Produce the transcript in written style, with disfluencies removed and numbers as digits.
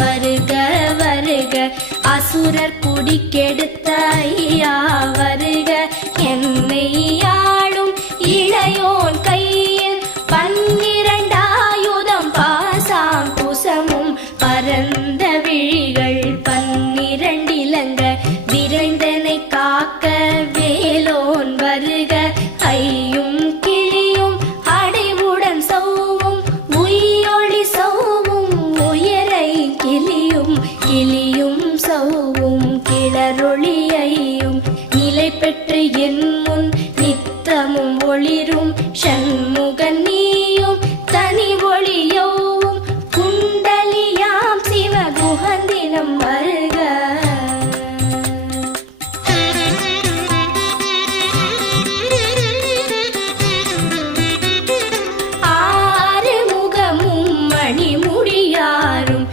வருக வருக அசுரர் குடிக்கெடுத்த ஐயா வருக என்னை ஆளும் இளையோன் கையில் 12 ஆயுதம் பாசாம் குசமும் பரந்த